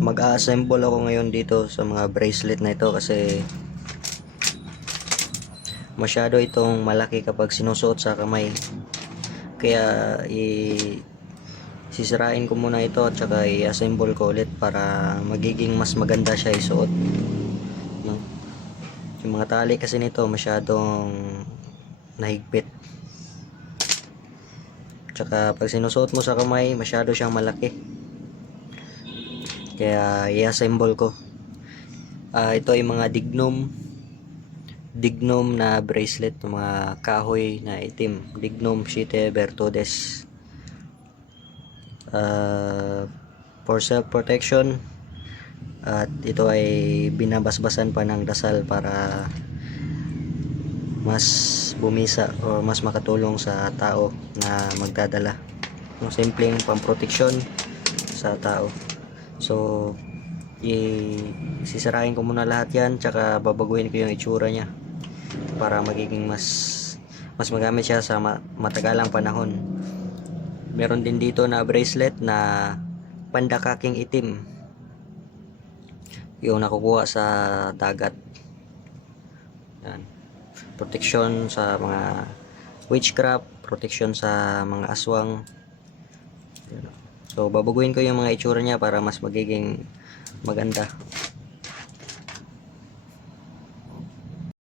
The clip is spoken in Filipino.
Mag-a-assemble ako ngayon dito sa mga bracelet na ito kasi masyado itong malaki kapag sinusuot sa kamay. Kaya sisirain ko muna ito at saka i-assemble ko ulit para magiging mas maganda siya isuot. Yung mga tali kasi nito masyadong nahigpit. Tsaka pag sinusuot mo sa kamay, masyado siyang malaki. Kaya i-assemble ko. Ito ay mga dignum na bracelet ng mga kahoy na itim. Dignum Siete Virtudes. For self-protection. At ito ay binabasbasan pa ng dasal para mas bumisa o mas makatulong sa tao na magdadala. Yung simpleng pamproteksyon sa tao. So, sisirain ko muna lahat yan, tsaka babaguhin ko yung itsura niya para magiging mas magamit siya sa matagalang panahon. Meron din dito na bracelet na pandakaking itim, yung nakukuha sa dagat. Yan. Proteksyon sa mga witchcraft, proteksyon sa mga aswang. So babaguhin ko yung mga itsura niya para mas magiging maganda.